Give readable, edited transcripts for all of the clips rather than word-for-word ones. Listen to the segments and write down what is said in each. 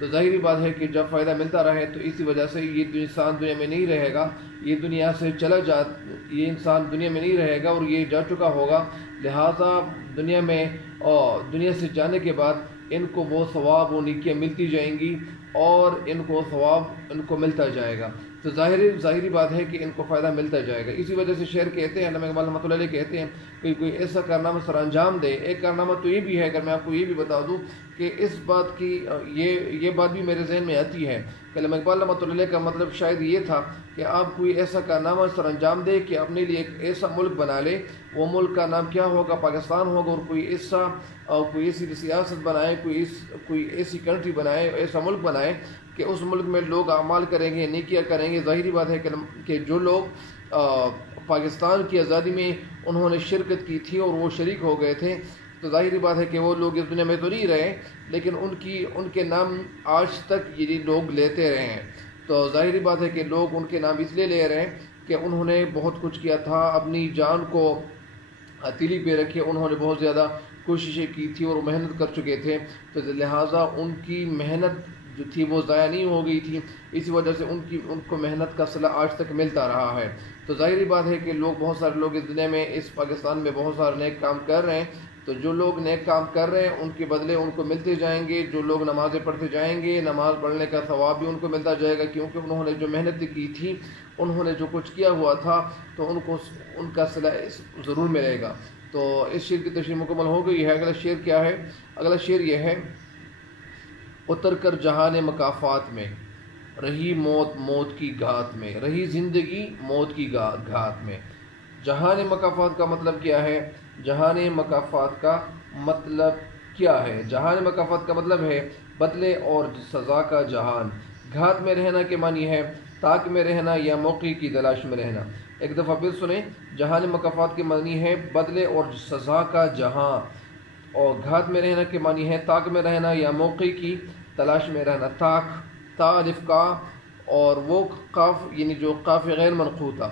تو ظاہری بات ہے کہ جب فائدہ ملتا رہے تو اسی وجہ سے یہ انسان دنیا میں نہیں رہے گا، یہ دنیا سے یہ انسان دنیا میں نہیں رہے گا اور یہ جا چکا ہوگا، لہٰذا دنیا سے جانے کے بعد ان کو وہ ثواب و نیکیاں ملتی جائیں گی اور ان کو ثواب ان کو ملتا جائے گا، تو ظاہری بات ہے کہ ان کو فائدہ ملتا جائے گا۔ اسی وجہ سے شعر کہتے ہیں، علامہ اقبال رحمۃ اللہ علیہ کہتے ہیں کہ کوئی ایسا کارنامہ سر انجام دے۔ ایک کارنامہ تو یہ بھی ہے، اگر میں آپ کو یہ بھی بتا دوں کہ اس بات کی یہ بات بھی میرے ذہن میں آتی ہے کہ علامہ اقبال رحمۃ اللہ علیہ کا مطلب شاید یہ تھا کہ آپ کوئی ایسا کارنامہ سر انجام دے کہ اپنے لیے ایک ایسا ملک بنا لے، وہ ملک کا نام کیا ہوگا؟ پاکستان ہوگا، اور کوئی ایسی ریاست بنائے، کوئی ایسی کنٹری بنائے، ایسا ملک بنائے کہ اس ملک میں لوگ اعمال کریں گے، نیکیاں کریں گے۔ ظاہری بات ہے کہ جو لوگ پاکستان کی آزادی میں انہوں نے شرکت کی تھی اور وہ شریک ہو گئے تھے، تو ظاہری بات ہے کہ وہ لوگ اس دنیا میں تو نہیں رہے، لیکن ان کے نام آج تک یہ لوگ لیتے رہے ہیں۔ تو ظاہری بات ہے کہ لوگ ان کے نام اس لیے لے رہے ہیں کہ انہوں نے بہت کچھ کیا تھا، اپنی جان کو ہتھیلی پہ رکھے، انہوں نے بہت زیادہ کوششیں کی تھی اور محنت کر چکے تھے، تو لہٰذا ان کی محنت جو تھی وہ ضائع نہیں ہو گئی تھی، اسی وجہ سے ان کو محنت کا صلہ آج تک ملتا رہا ہے۔ تو ظاہری بات ہے کہ بہت سارے لوگ اس دنیا میں، اس پاکستان میں بہت سارے نیک کام کر رہے ہیں، تو جو لوگ نیک کام کر رہے ہیں ان کے بدلے ان کو ملتے جائیں گے۔ جو لوگ نمازیں پڑھتے جائیں گے، نماز پڑھنے کا ثواب بھی ان کو ملتا جائے گا، کیونکہ انہوں نے جو محنت کی تھی، انہوں نے جو کچھ کیا ہوا تھا، تو ان کا صلہ ضرور ملے گا۔ تو اس شعر کی تشریح مکمل ہو گئی ہے۔ اگلا شعر کیا ہے؟ اگلا شعر یہ ہے: اتر کر جہان مکافات میں، رہی موت کی گھات میں، رہی زندگی موت کی گھات میں۔ جہان مکافات کا مطلب کیا ہے؟ جہان مکافات کا مطلب کیا ہے؟ جہان مکافات کا مطلب ہے بدلے اور سزا کا جہان۔ گھات میں رہنا کے معنی ہے تاک میں رہنا یا موقع کی تلاش میں رہنا۔ ایک دفعہ پھر سنیں، جہان مکافات کے معنی ہے بدلے اور سزا کا جہاں، اور گھات میں رہنا کے معنی ہے تاک میں رہنا یا موقع کی تلاش میں رہنا۔ تاک، تا الف کا، اور وہ قاف، یعنی جو قاف غیر منقوطہ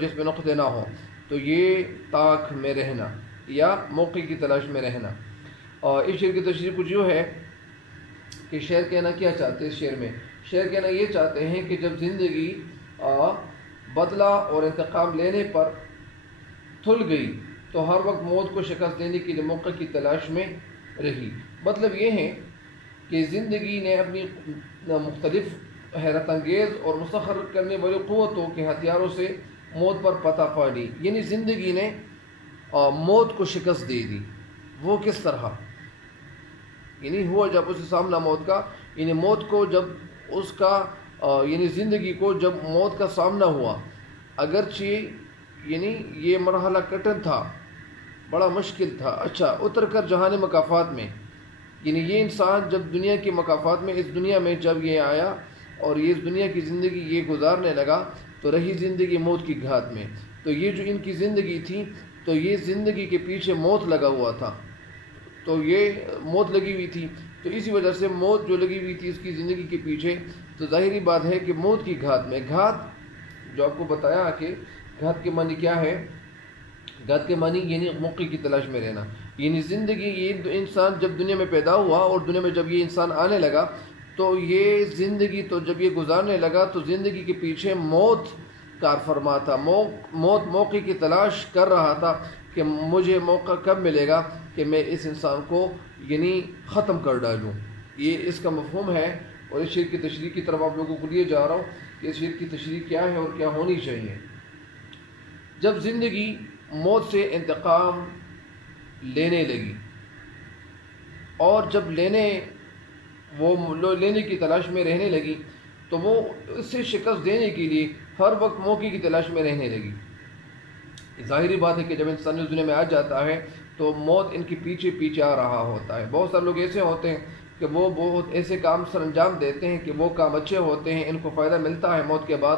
جس میں نقطے نہ ہوں، تو یہ تاک میں رہنا یا موقع کی تلاش میں رہنا۔ اور اس شعر کی تشریح کچھ یوں ہے کہ شعر کہنا کیا چاہتے ہیں؟ اس شعر میں شعر کہنا یہ چاہتے ہیں کہ جب زندگی بدلہ اور انتقام لینے پر تھل گئی تو ہر وقت موت کو شکست دینے کے لیے موقع کی تلاش میں رہی۔ مطلب یہ ہے کہ زندگی نے اپنی مختلف حیرت انگیز اور مسخر کرنے والی قوتوں کے ہتھیاروں سے موت پر فتح پا لی، یعنی زندگی نے موت کو شکست دے دی۔ وہ کس طرح؟ یعنی ہوا جب اسے سامنا موت کا، یعنی موت کو جب اس کا یعنی زندگی کو جب موت کا سامنا ہوا، اگرچہ یعنی یہ مرحلہ کٹن تھا، بڑا مشکل تھا۔ اچھا، اتر کر جہان مکافات میں، یعنی یہ انسان جب دنیا کی مکافات میں، اس دنیا میں جب یہ آیا اور یہ اس دنیا کی زندگی یہ گزارنے لگا، تو رہی زندگی موت کی گھات میں۔ تو یہ جو ان کی زندگی تھی، تو یہ زندگی کے پیچھے موت لگا ہوا تھا، تو یہ موت لگی ہوئی تھی، تو اسی وجہ سے موت جو لگی ہوئی تھی اس کی زندگی کے پیچھے، تو ظاہری بات ہے کہ موت کی گھات میں۔ گھات جو آپ کو بتایا کہ گھات کے معنی کیا ہے؟ گھات کے معنی یعنی موقع کی تلاش میں رہنا، یعنی زندگی، یہ انسان جب دنیا میں پیدا ہوا اور دنیا میں جب یہ انسان آنے لگا، تو یہ زندگی تو جب یہ گزارنے لگا تو زندگی کے پیچھے موت کار فرما تھا، موت موقع کی تلاش کر رہا تھا کہ مجھے موقع کب ملے گا کہ میں اس انسان کو یعنی ختم کر ڈالوں۔ یہ اس کا مفہوم ہے، اور اس شعر کی تشریح کی طرف آپ لوگوں کو لیے جا رہا ہوں کہ اس شعر کی تشریح کیا ہے اور کیا ہونی چاہیے۔ جب زندگی موت سے انتقام لینے لگی، اور جب لینے کی تلاش میں رہنے لگی، تو وہ اس سے شکست دینے کے لیے ہر وقت موقع کی تلاش میں رہنے لگی۔ ظاہری بات ہے کہ جب انسان اس دنیا میں آ جاتا ہے تو موت ان کے پیچھے پیچھے آ رہا ہوتا ہے۔ بہت سارے لوگ ایسے ہوتے ہیں کہ وہ بہت ایسے کام سر انجام دیتے ہیں کہ وہ کام اچھے ہوتے ہیں، ان کو فائدہ ملتا ہے موت کے بعد،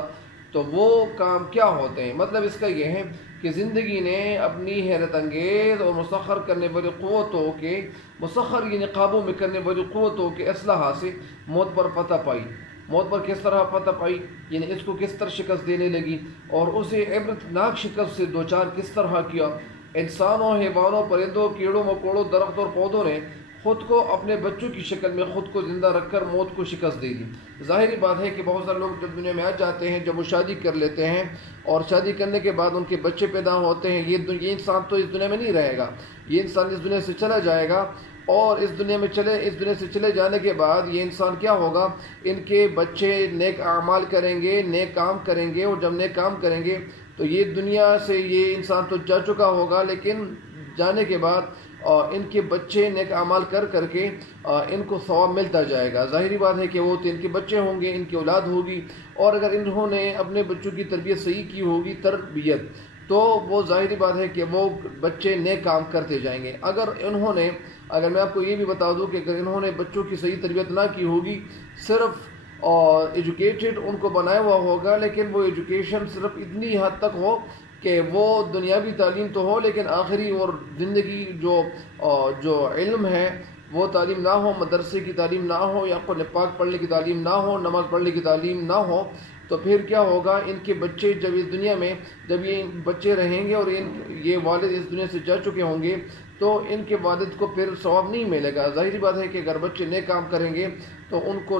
تو وہ کام کیا ہوتے ہیں؟ مطلب اس کا یہ ہے کہ زندگی نے اپنی حیرت انگیز اور مسخر کرنے والی قوتوں کے، مسخر یعنی قابو میں کرنے والی قوتوں کے اسلحہ سے موت پر فتح پائی۔ موت پر کس طرح فتح پائی؟ یعنی اس کو کس طرح شکست دینے لگی، اور اسے عبرتناک شکست سے دوچار کس طرح کیا۔ انسانوں، حیوانوں، پرندوں، کیڑوں مکوڑوں، درختوں اور پودوں نے خود کو اپنے بچوں کی شکل میں خود کو زندہ رکھ کر موت کو شکست دے دی۔ ظاہری بات ہے کہ بہت سارے لوگ جب دنیا میں آ جاتے ہیں، جب وہ شادی کر لیتے ہیں اور شادی کرنے کے بعد ان کے بچے پیدا ہوتے ہیں، یہ انسان تو اس دنیا میں نہیں رہے گا، یہ انسان اس دنیا سے چلا جائے گا، اور اس دنیا سے چلے جانے کے بعد یہ انسان کیا ہوگا، ان کے بچے نیک اعمال کریں گے، نیک کام کریں گے، اور جب نیک کام کریں گے تو یہ دنیا سے یہ انسان تو جا چکا ہوگا، لیکن جانے کے بعد ان کے بچے نیک اعمال کر کے ان کو ثواب ملتا جائے گا۔ ظاہری بات ہے کہ وہ تو ان کے بچے ہوں گے، ان کی اولاد ہوگی، اور اگر انہوں نے اپنے بچوں کی تربیت صحیح کی ہوگی، تربیت، تو وہ ظاہری بات ہے کہ وہ بچے نیک کام کرتے جائیں گے۔ اگر میں آپ کو یہ بھی بتا دوں کہ اگر انہوں نے بچوں کی صحیح تربیت نہ کی ہوگی، صرف ایجوکیٹڈ ان کو بنایا ہوا ہوگا، لیکن وہ ایجوکیشن صرف اتنی حد تک ہو کہ وہ دنیاوی تعلیم تو ہو، لیکن آخری اور زندگی جو علم ہے وہ تعلیم نہ ہو، مدرسے کی تعلیم نہ ہو، یا قرآن پاک پڑھنے کی تعلیم نہ ہو، نماز پڑھنے کی تعلیم نہ ہو، تو پھر کیا ہوگا، ان کے بچے جب اس دنیا میں جب یہ بچے رہیں گے اور یہ والد اس دنیا سے جا چکے ہوں گے، تو ان کے والد کو پھر ثواب نہیں ملے گا۔ ظاہری بات ہے کہ اگر بچے نیک کام کریں گے تو ان کو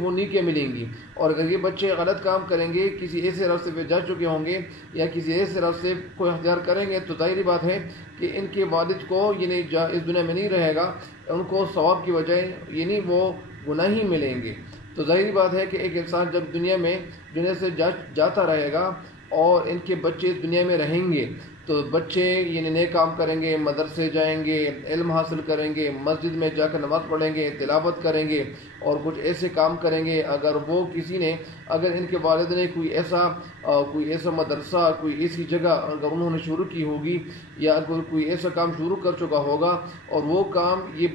وہ نیکیں ملیں گی، اور اگر یہ بچے غلط کام کریں گے، کسی ایسے راستے پہ جا چکے ہوں گے یا کسی ایسے راستے کو اختیار کریں گے، تو ظاہری بات ہے کہ ان کے والد کو اس دنیا میں نہیں رہے گا، ان کو ثواب کی بجائے وہ گناہ ہی ملیں گے۔ تو ظاہری بات ہے کہ ایک انسان جب دنیا سے جاتا رہے گا اور ان کے بچے اس دنیا میں رہیں گے، تو بچے نیک کام کریں گے، مدرسے جائیں گے، علم حاصل کریں گے، مسجد میں جا کر نماز پڑھیں گے، تلاوت کریں گے، اور کچھ ایسے کام کریں گے۔ اگر ان کے والد نے کوئی ایسا مدرسہ، کوئی ایسی جگہ اگر انہوں نے شروع کی ہوگی، یا اگر کوئی ایسا کام شروع کر چکا ہوگا اور وہ کام یہ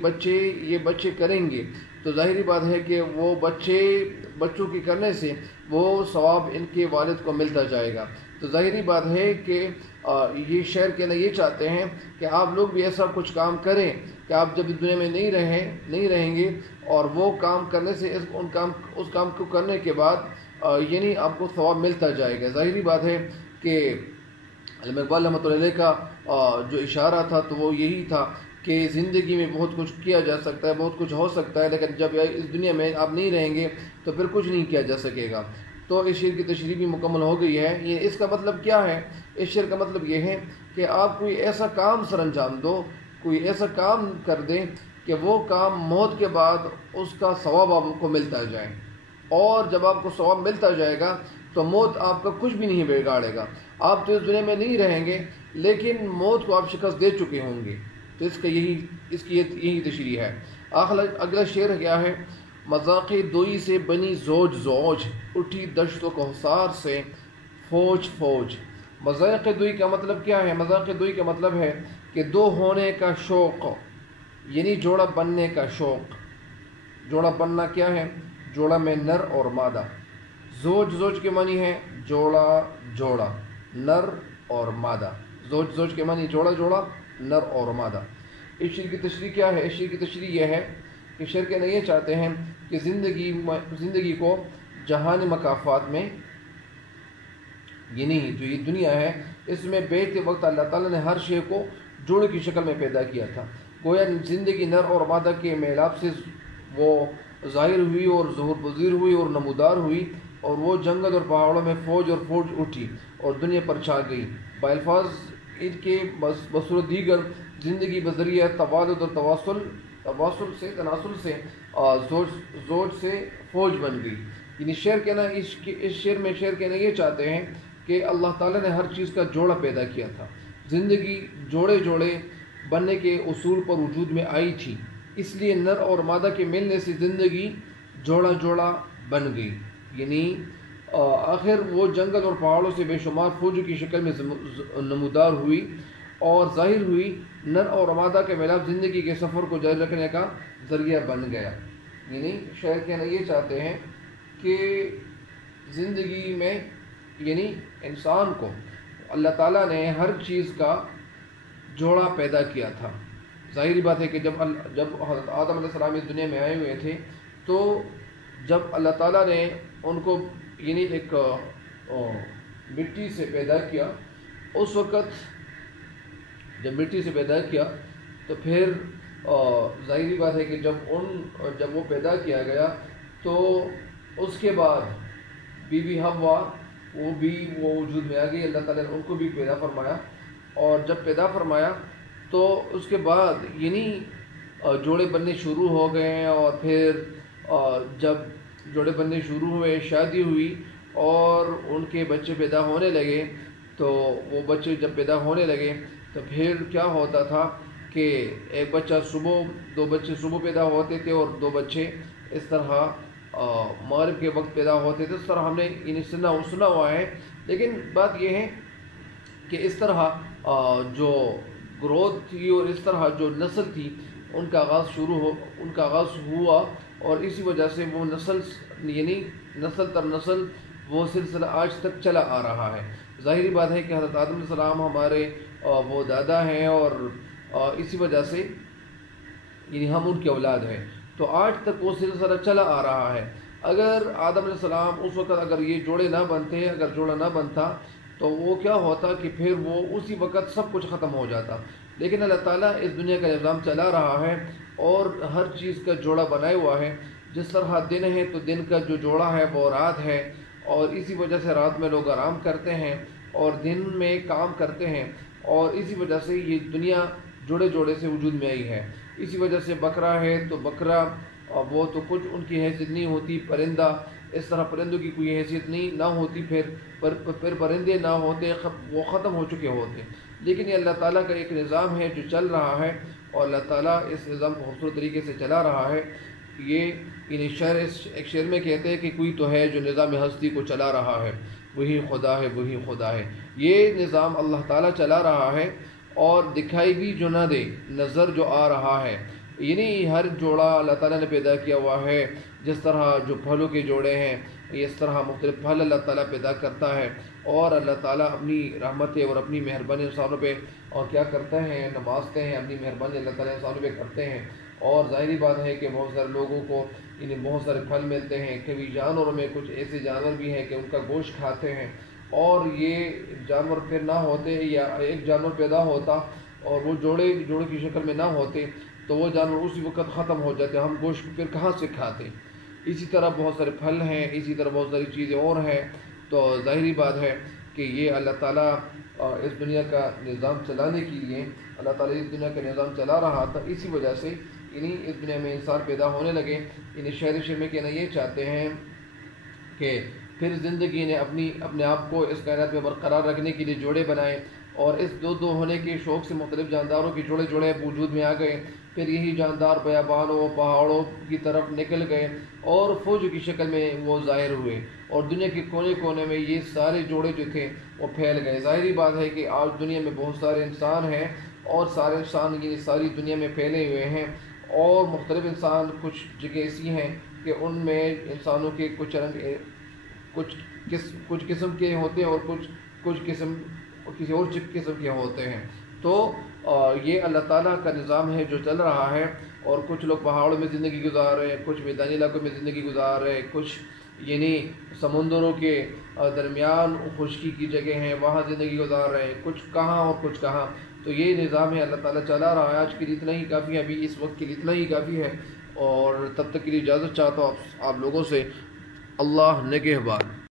بچے کریں گے، تو ظاہری بات ہے کہ وہ بچوں کے کرنے سے وہ ثواب ان کے والد کو ملتا جائے گا۔ تو ظاہری بات ہے کہ یہ شعر کہنا یہ چاہتے ہیں کہ آپ لوگ بھی ایسا کچھ کام کریں کہ آپ جب اس دنیا میں نہیں رہیں گے، اور وہ کام کرنے سے اس کام کو کرنے کے بعد آپ کو ثواب ملتا جائے گا۔ ظاہری بات ہے کہ علامہ اقبال رحمۃ اللہ علیہ کا جو اشارہ تھا تو وہ یہی تھا کہ زندگی میں بہت کچھ کیا جا سکتا ہے، بہت کچھ ہو سکتا ہے، لیکن جب اس دنیا میں آپ نہیں رہیں گے تو پھر کچھ نہیں کیا جا سکے گا۔ تو اس شعر کی تشریح بھی مکمل ہو گئی ہے۔ اس کا مطلب کیا ہے؟ اس شعر کا مطلب یہ ہے کہ آپ کوئی ایسا کام سر انجام دو، کوئی ایسا کام کر دیں کہ وہ کام موت کے بعد اس کا ثواب آپ کو ملتا جائے، اور جب آپ کو ثواب ملتا جائے گا تو موت آپ کا کچھ بھی نہیں بگاڑے گا۔ آپ تو اس دنیا میں نہیں رہیں گے، لیکن موت کو آپ شکست دے چکے ہوں گے۔ تو اس کی یہی تشریح ہے۔ اگلا شعر کیا ہے؟ مذاق دوئی سے بنی زوج اٹھی دشت و کوثار سے فوج۔ مذاق دوئی کا مطلب کیا ہے؟ مذاق دوئی کا مطلب ہے کہ دو ہونے کا شوق، جوڑا بننے کا شوق۔ جوڑا بننا کیا ہے؟ جوڑا میں نر اور مادہ۔ زوج کے معنی ہے جوڑا، نر اور مادہ۔ زوج کے معنی جوڑا، نر اور مادہ۔ اس شعر کی تشریح کیا ہے؟ اس شعر کی تشریح یہ ہے کہ شعر کہنا یہ چاہتے ہیں کہ زندگی کو جہان مکافات میں، جو یہ دنیا ہے، اس میں بیٹھتے وقت اللہ تعالیٰ نے ہر شے کو جوڑے کی شکل میں پیدا کیا تھا۔ گویا زندگی نر اور مادہ کے میلاب سے وہ ظاہر ہوئی اور ظہور پذیر ہوئی اور نمودار ہوئی، اور وہ جنگل اور پہاڑوں میں فوج اٹھی اور دنیا پر چھا گئی۔ بالفاظ ان کے بصورت دیگر زندگی بذریعہ توالد اور تناسل سے زوج سے فوج بن گئی۔ شعر کہنا یہ چاہتے ہیں کہ اللہ تعالیٰ نے ہر چیز کا جوڑا پیدا کیا تھا۔ زندگی جوڑے بننے کے اصول پر وجود میں آئی تھی، اس لیے نر اور مادہ کے ملنے سے زندگی جوڑا بن گئی۔ آخر وہ جنگل اور پہاڑوں سے بے شمار فوجوں کی شکل میں نمودار ہوئی اور ظاہر ہوئی۔ نر اور مادہ کے ملاپ زندگی کے سفر کو جاری رکھنے کا ذریعہ بن گیا۔ شاعر کہنا یہ چاہتے ہیں کہ زندگی میں انسان کو اللہ تعالیٰ نے ہر چیز کا جوڑا پیدا کیا تھا۔ ظاہری بات ہے کہ جب حضرت آدم علیہ السلام اس دنیا میں آئے ہوئے تھے، تو جب اللہ تعالیٰ نے ان کو ایک مٹی سے پیدا کیا، اس وقت جب مٹی سے پیدا کیا تو پھر ظاہری بات ہے کہ جب وہ پیدا کیا گیا تو اس کے بعد بی بی حوا وہ وجود میں آ گئی، اللہ تعالیٰ نے ان کو بھی پیدا فرمایا، اور جب پیدا فرمایا تو اس کے بعد جوڑے بننے شروع ہو گئے، اور پھر جب جوڑے بننے شروع ہوئے، شادی ہوئی اور ان کے بچے پیدا ہونے لگے، تو وہ بچے جب پیدا ہونے لگے تو پھر کیا ہوتا تھا کہ ایک بچہ دو بچے صبح پیدا ہوتے تھے اور دو بچے اس طرح مغرب کے وقت پیدا ہوتے تھے۔ اس طرح ہم نے سنا ہوا ہے، لیکن بات یہ ہے کہ اس طرح جو گروتھ تھی اور اس طرح جو نسل تھی ان کا آغاز ہوا، اور اسی وجہ سے وہ نسل تر نسل وہ سلسلہ آج تک چلا آ رہا ہے۔ ظاہری بات ہے کہ حضرت آدم علیہ السلام ہمارے وہ دادا ہیں، اور اسی وجہ سے ہم ان کے اولاد ہیں، تو آج تک وہ سلسلہ چلا آ رہا ہے۔ اگر آدم علیہ السلام اس وقت اگر یہ جوڑا نہ بنتا تو وہ کیا ہوتا کہ پھر وہ اسی وقت سب کچھ ختم ہو جاتا، لیکن اللہ تعالیٰ اس دنیا کا نظام چلا رہا ہے اور ہر چیز کا جوڑا بنایا ہوا ہے۔ جس طرح دن ہے تو دن کا جو جوڑا ہے وہ رات ہے، اور اسی وجہ سے رات میں لوگ آرام کرتے ہیں اور دن میں کام کرتے ہیں، اور اسی وجہ سے یہ دنیا جوڑے سے وجود میں آئی ہے۔ اسی وجہ سے بکرا ہے تو بکرا وہ تو کچھ ان کی حیثیت نہیں ہوتی، پرندہ اس طرح پرندوں کی کوئی حیثیت نہ ہوتی، پھر پرندے نہ ہوتے، وہ ختم ہو چکے ہوتے، لیکن یہ اللہ تعالیٰ کا ایک نظام ہے جو چل رہا ہے، اور اللہ تعالیٰ اس نظام کو خوبصورت طریقے سے چلا رہا ہے۔ یہ ایک شعر میں کہتے ہیں کہ کوئی تو ہے جو نظام ہستی کو چلا رہا ہے، وہی خدا ہے۔ یہ نظام اللہ تعالیٰ چلا رہا ہے، اور دکھائی بھی جو نہ دے، نظر جو آ رہا ہے، ہر جوڑا اللہ تعالیٰ نے پیدا کیا ہوا ہے۔ جس طرح جو پھلوں کے جوڑے ہیں، اس طرح مختلف پھل اللہ تعالیٰ پیدا کرتا ہے، اور اللہ تعالیٰ اپنی رحمتیں اور اپنی مہربانی انسانوں پہ اور کیا کرتے ہیں، نوازتے ہیں، اپنی مہربانی اللہ تعالیٰ انسانوں پہ کرتے ہیں۔ اور ظاہری بات ہے کہ بہت سارے لوگوں کو بہت سارے پھل ملتے ہیں، کبھی جانوروں میں کچھ ایسے جانور بھی ہیں کہ ان کا گوشت کھاتے ہیں، اور یہ جانور پھر نہ ہوتے، یا ایک جانور پیدا ہوتا اور وہ جوڑے کی شکل میں نہ ہوتے تو وہ جانور اسی وقت ختم ہو جاتے، ہم گوشت پھر کہاں سے کھاتے۔ اسی طرح بہت سارے پھل ہیں، اسی طرح بہت ساری چیزیں اور ہیں۔ تو ظاہری بات ہے کہ یہ اللہ تعالیٰ اس دنیا کا نظام چلانے کے لیے اللہ تعالیٰ اس دنیا کا نظام چلا رہا تھا، اسی وجہ سے اس دنیا میں انسان پیدا ہونے لگے۔ شعر میں کہنا یہ چاہتے ہیں کہ پھر زندگی نے اپنے آپ کو اس کائنات میں برقرار رکھنے کے لیے جوڑے بنائے، اور اس دو ہونے کے شوق سے مختلف جانداروں کے جوڑے وجود میں آ گئے۔ پھر یہی جاندار بیابانوں پہاڑوں کی طرف نکل گئے اور فوج کی شکل میں وہ ظاہر ہوئے، اور دنیا کے کونے کونے میں یہ سارے جوڑے جو تھے وہ پھیل گئے۔ ظاہری بات ہے کہ آج دنیا میں بہت سارے انسان ہیں، اور سارے انسان یہ ساری دنیا میں پھیلے ہوئے ہیں، اور مختلف انسان کچھ جگہ ایسی ہیں کہ ان میں انسانوں کے کچھ قسم کے ہوتے ہیں، اور کچھ قسم کسی اور قسم کے ہوتے ہیں۔ تو یہ اللہ تعالیٰ کا نظام ہے جو چل رہا ہے، اور کچھ لوگ پہاڑوں میں زندگی گزار رہے ہیں، کچھ میدانی علاقوں میں زندگی گزار رہے ہیں، کچھ سمندروں کے درمیان خشکی کی جگہ ہیں وہاں زندگی گزار رہے ہیں، کچھ کہاں اور کچھ کہاں۔ تو یہ نظام ہے اللہ تعالیٰ چلا رہا ہے۔ آج کے لیے اتنا ہی کافی ہے، ابھی اس وقت کے لیے اتنا ہی کافی ہے، اور تب تک کے لیے اجازت چاہتا ہوں آپ لوگوں سے۔ اللہ نگہبان۔